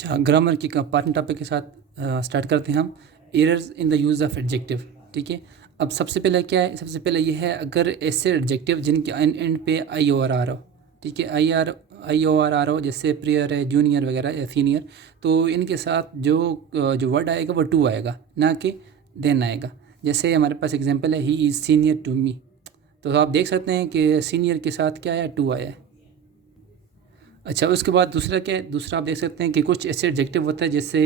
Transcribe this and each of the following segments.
अच्छा, ग्रामर की partner topic के साथ स्टार्ट करते हैं हम। Errors in the use of adjective. ठीक है, अब सबसे पहले क्या है, सबसे पहले ये है अगर ऐसे एडजेक्टिव जिनके एंड पे आई ओ आर आ रहा हो। ठीक है, आई ओ आर आ रहा हो, जैसे प्रियर है, जूनियर वगैरह या सीनियर, तो इनके साथ जो वर्ड आएगा वो टू आएगा, ना कि देन आएगा। जैसे हमारे पास एग्जांपल है, he is senior to me, तो आप देख सकते हैं कि सीनियर के साथ क्या आया, टू आया है। अच्छा, उसके बाद दूसरा क्या है, दूसरा आप देख सकते हैं कि कुछ ऐसे एडजेक्टिव होता है जैसे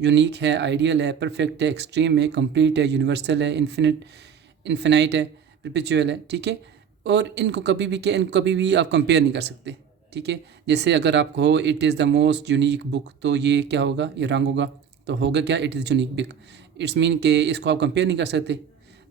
यूनिक है, आइडियल है, परफेक्ट है, एक्सट्रीम है, कंप्लीट है, यूनिवर्सल है, इन्फिनाइट है, परपेचुअल है। ठीक है, और इनको कभी भी इनको कभी भी आप कंपेयर नहीं कर सकते। ठीक है, जैसे अगर आप कहो it is the most unique book, तो ये क्या होगा, ये रॉन्ग होगा। तो होगा क्या, it is unique book. It's mean कि इसको आप कंपेयर नहीं कर सकते।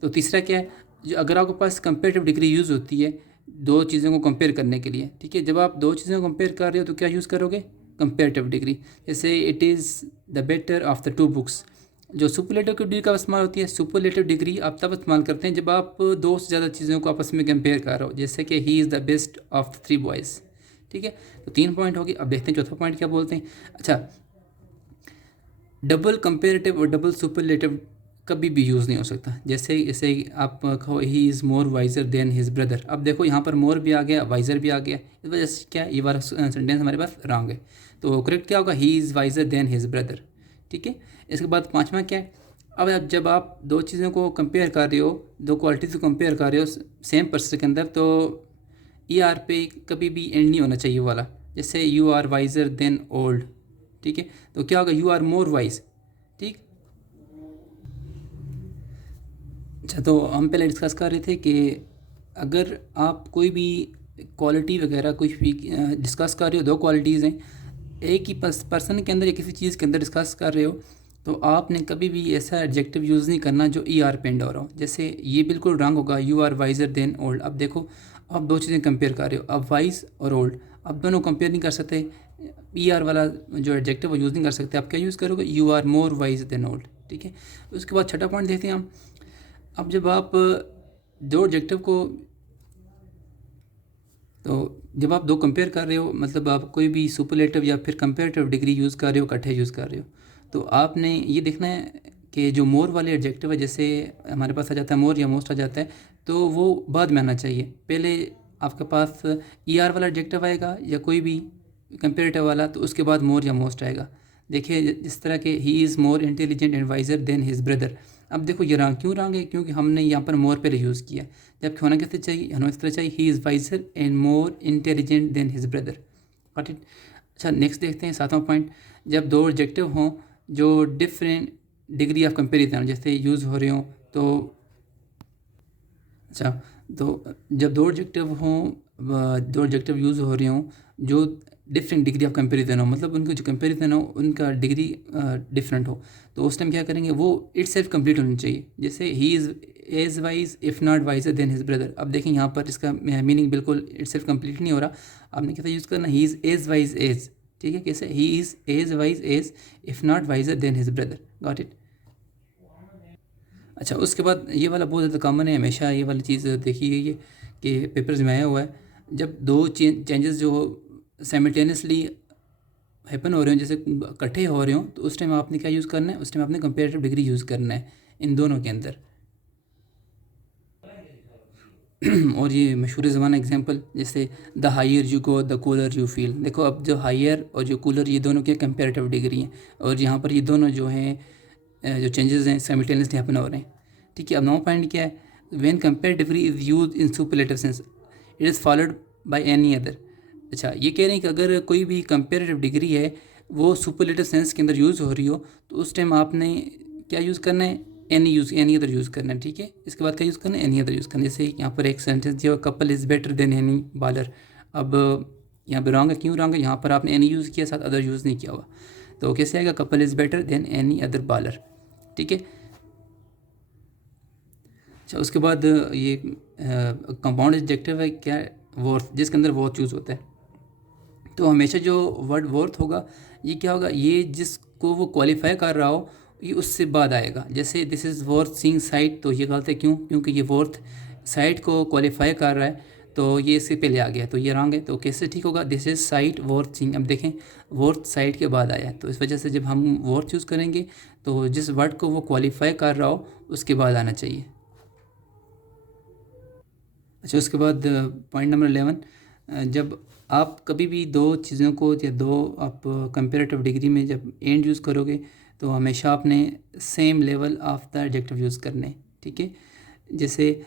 तो तीसरा क्या है, जो अगर आपके पास कंपेरेटिव डिग्री यूज़ होती है दो चीज़ों को कंपेयर करने के लिए। ठीक है, जब आप दो चीज़ों को कंपेयर कर रहे हो तो क्या यूज़ करोगे, कंपेरेटिव डिग्री। जैसे it is the better of the two books. जो सुपरलेटिव की डिग्री का इस्तेमाल होती है, सुपरलेटिव डिग्री आप तब इस्तेमाल करते हैं जब आप दो से ज़्यादा चीज़ों को आपस में कंपेयर कर रहे हो, जैसे कि he is the best of the three boys. ठीक है, तो 3 पॉइंट हो गए। अब देखते हैं चौथा पॉइंट क्या बोलते हैं। अच्छा, डबल कंपेरेटिव और डबल सुपरलेटिव कभी भी यूज़ नहीं हो सकता। जैसे जैसे आप कहो he is more visor than his brother. अब देखो यहाँ पर मोर भी आ गया, वाइजर भी आ गया, इस वजह से क्या ये वाला सेंटेंस हमारे पास रॉन्ग है। तो करेक्ट क्या होगा, ही is visor than his brother. ठीक है, इसके बाद पाँचवा क्या है, अब जब आप दो चीज़ों को कंपेयर कर रहे हो, दो क्वालिटीज़ को कंपेयर कर रहे हो सेम पर्सन के अंदर, तो ई आर पे कभी भी एंड नहीं होना चाहिए वाला। जैसे you are wiser than old. ठीक है, तो क्या होगा, यू आर मोर वाइज। ठीक। अच्छा, तो हम पहले डिस्कस कर रहे थे कि अगर आप कोई भी क्वालिटी वगैरह कुछ भी डिस्कस कर रहे हो, दो क्वालिटीज़ हैं एक ही पर्सन के अंदर या किसी चीज़ के अंदर डिस्कस कर रहे हो, तो आपने कभी भी ऐसा एडजेक्टिव यूज़ नहीं करना जो ई आर पेंड हो रहा हो। जैसे ये बिल्कुल रॉन्ग होगा, you are wiser than old. अब देखो, आप दो चीज़ें कंपेयर कर रहे हो, अब वाइज और ओल्ड, अब दोनों कंपेयर नहीं कर सकते। ई आर वाला जो एडजेक्टिव वो यूज़ नहीं कर सकते। आप क्या यूज़ करोगे, you are more wise than old. ठीक है, उसके बाद छठा पॉइंट देखते हैं हम। अब जब आप दो एडजेक्टिव को, तो जब आप दो कंपेयर कर रहे हो, मतलब आप कोई भी सुपरलेटिव या फिर कंपेरेटिव डिग्री यूज़ कर रहे हो, इकट्ठे यूज़ कर रहे हो, तो आपने ये देखना है कि जो मोर वाले एडजेक्टिव है, जैसे हमारे पास आ जाता है मोर या मोस्ट आ जाता है, तो वो बाद में आना चाहिए। पहले आपके पास ई आर वाला एडजेक्टिव आएगा या कोई भी कंपेरेटिव वाला, तो उसके बाद मोर या मोस्ट आएगा। देखिए जिस तरह के he is more intelligent and visor than his brother. अब देखो ये रॉन्ग क्यों रॉन्ग है, क्योंकि हमने यहाँ पर मोर पहले यूज़ किया, जबकि होना कैसे चाहिए, हमें इस तरह चाहिए he is wiser and more intelligent than his brother. Got it. अच्छा, नेक्स्ट देखते हैं सातवां पॉइंट। जब दो ऑब्जेक्टिव हों जो डिफरेंट डिग्री ऑफ कंपेरिजन जैसे यूज़ हो रहे हों, तो अच्छा, तो जब दो ऑब्जेक्टिव हों, दो ऑब्जेक्टिव यूज़ हो रहे हों जो डिफरेंट डिग्री ऑफ कंपेरिजन हो, मतलब उनका जो कंपेरिजन हो उनका डिग्री डिफरेंट हो, तो उस टाइम क्या करेंगे, वो इट सेल्फ कम्प्लीट होनी चाहिए। जैसे ही is as wise if not wiser than his brother. अब देखें यहाँ पर इसका मीनिंग बिल्कुल इट सेल्फ कम्प्लीट नहीं हो रहा। आपने कैसे यूज़ करना, he is as wise as. ठीक है, कैसे, he is as wise as if not wiser than his brother. Got it. अच्छा, उसके बाद ये वाला बहुत ज़्यादा कॉमन है, हमेशा ये वाली चीज़ देखी गई है कि पेपर्स में आया हुआ है। जब दो चेंजेस जो साइमल्टेनियसली हैपन हो रहे हो, जैसे इकट्ठे हो रहे हो, तो उस टाइम आपने क्या यूज़ करना है, उस टाइम आपने कंपेरेटिव डिग्री यूज़ करना है इन दोनों के अंदर। और ये मशहूर ज़माना एग्जांपल, जैसे the higher you go the cooler you feel. देखो, अब जो हायर और जो कूलर ये दोनों क्या कंपेरेटिव डिग्री हैं, और यहाँ पर ये दोनों जो हैं जो चेंजेस हैं साइमल्टेनियसली हैपन हो रहे हैं। ठीक है, अब नौ पॉइंट क्या है, when comparative degree is use in superlative sense it is followed by any other. अच्छा, ये कह रहे हैं कि अगर कोई भी कंपेरेटिव डिग्री है वो सुपरलेटिव सेंस के अंदर यूज़ हो रही हो, तो उस टाइम आपने क्या यूज़ करना है, एनी अदर यूज़ करना है। ठीक है, इसके बाद क्या यूज़ करना है, एनी अदर यूज़ करना है। जैसे यहाँ पर एक सेंटेंस जो couple is better then any bowler. अब यहाँ पर रॉन्ग है, क्यों रॉन्ग है, यहाँ पर आपने एनी यूज़ किया, साथ अदर यूज़ नहीं किया हुआ, तो कैसे आएगा, couple is better then any other bowler. ठीक है। अच्छा, उसके बाद ये कंपाउंड एडजेक्टिव है क्या, वर्थ, जिसके अंदर वर्थ यूज़ होता है। तो हमेशा जो वर्ड वर्थ होगा, ये क्या होगा, ये जिसको वो क्वालिफाई कर रहा हो ये उससे बाद आएगा। जैसे this is worth seeing site, तो ये गलत है, क्यों, क्योंकि ये वर्थ साइट को क्वालिफाई कर रहा है, तो ये इससे पहले आ गया, तो ये रॉन्ग है। तो कैसे ठीक होगा? This is site worth seeing. अब देखें वर्थ साइट के बाद आया है, तो इस वजह से जब हम वर्थ चूज़ करेंगे तो जिस वर्ड को वो क्वालिफाई कर रहा हो उसके बाद आना चाहिए। अच्छा, उसके बाद पॉइंट नंबर 11, जब आप कभी भी दो चीज़ों को या दो आप कंपेरेटिव डिग्री में जब एंड यूज़ करोगे तो हमेशा आपने same level of the adjective use करने, ठीक है। जैसे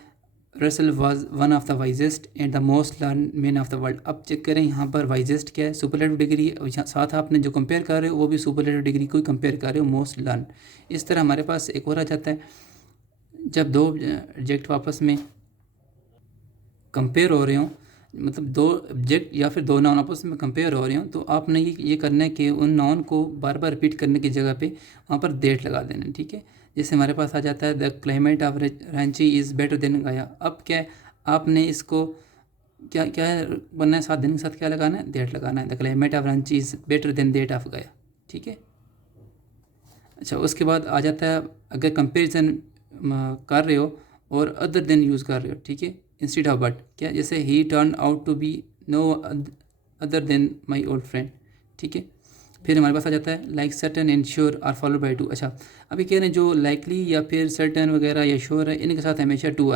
Russell was one of the wisest and the most learn man of the world. अब चेक करें यहाँ पर वाइजेस्ट क्या है, सुपरलेटिव डिग्री, और साथ आपने जो कंपेयर कर रहे हो वो भी सुपरलेटिव डिग्री को ही कंपेयर कर रहे हो, मोस्ट लर्न। इस तरह हमारे पास एक और आ जाता है, जब दो एडजेक्टिव आपस में कंपेयर हो रहे हों, मतलब दो ऑब्जेक्ट या फिर दो नाउन आपस में कंपेयर हो रहे हों, तो आपने ये करना है कि उन नाउन को बार बार रिपीट करने की जगह पे वहाँ पर देट लगा देना है, ठीक है। जैसे हमारे पास आ जाता है the climate of Ranchi is better then गया। अब क्या है, आपने इसको क्या क्या बनना है, साथ दिन के साथ क्या लगाना है, देट लगाना है। The climate of Ranchi is better than that of Gaya, ठीक है। अच्छा, उसके बाद आ जाता है अगर कंपेरिजन कर रहे हो और अदर देन यूज़ कर रहे हो, ठीक है, इंस्टेड ऑफ बट। क्या, जैसे he turn out to be no other than my old friend, ठीक है। फिर हमारे पास आ जाता है like certain and sure are followed by to. अच्छा, अभी कह रहे हैं जो लाइकली या फिर सर्टन वगैरह या श्योर है इनके साथ हमेशा टू